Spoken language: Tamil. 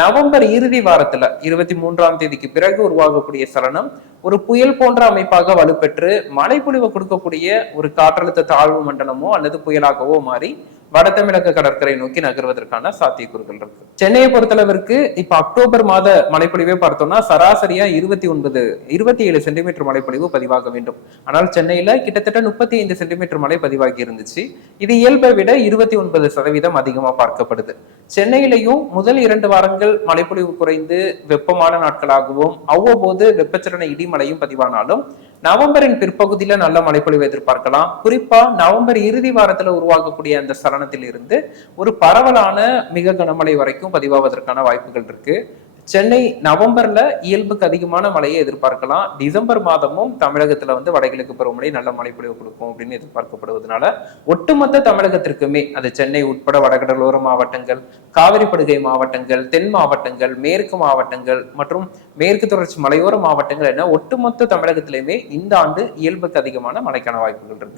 நவம்பர் இறுதி வாரத்துல 23ஆம் தேதிக்கு பிறகு உருவாகக்கூடிய சலனம் ஒரு புயல் போன்ற அமைப்பாக வலுப்பெற்று மழைப்பொழிவு கொடுக்கக்கூடிய ஒரு காற்றழுத்த தாழ்வு மண்டலமோ அல்லது புயலாகவோ மாறி வட தமிழக கடற்கரை நோக்கி நகர்வதற்கான சாத்தியக்கூறுகள் இருக்கு. சென்னையை பொறுத்தளவிற்கு இப்ப அக்டோபர் மாத மழைப்பொழிவே பார்த்தோம்னா சராசரியா 27 சென்டிமீட்டர் மழைப்பொழிவு பதிவாக வேண்டும். ஆனால் சென்னையில கிட்டத்தட்ட 35 சென்டிமீட்டர் மழை பதிவாகி இருந்துச்சு. இது இயல்பை விட 29% அதிகமா பார்க்கப்படுது. சென்னையிலையும் முதல் 2 வாரங்கள் மழைப்பொழிவு குறைந்து வெப்பமான நாட்களாகவும் அவ்வப்போது வெப்பச்சலன இடிமலையும் பதிவானாலும் நவம்பரின் பிற்பகுதியில நல்ல மழைப்பொழிவு எதிர்பார்க்கலாம். குறிப்பா நவம்பர் இறுதி வாரத்துல உருவாகக்கூடிய அந்த சலனத்தில் இருந்து ஒரு பரவலான மிக கனமழை வரைக்கும் பதிவாவதற்கான வாய்ப்புகள் இருக்கு. சென்னை நவம்பர்ல இயல்புக்கு அதிகமான மழையை எதிர்பார்க்கலாம். டிசம்பர் மாதமும் தமிழகத்துல வடகிழக்கு பருவமழை நல்ல மழைப்பொழிவு கொடுக்கும் அப்படின்னு எதிர்பார்க்கப்படுவதனால ஒட்டுமொத்த தமிழகத்திற்குமே அது சென்னை உட்பட வடகடலோர மாவட்டங்கள், காவிரி படுகை மாவட்டங்கள், தென் மாவட்டங்கள், மேற்கு மாவட்டங்கள் மற்றும் மேற்கு தொடர்ச்சி மலையோர மாவட்டங்கள் என ஒட்டுமொத்த தமிழகத்திலுமே இந்த ஆண்டு இயல்புக்கு அதிகமான மழைக்கான வாய்ப்புகள் இருக்கு.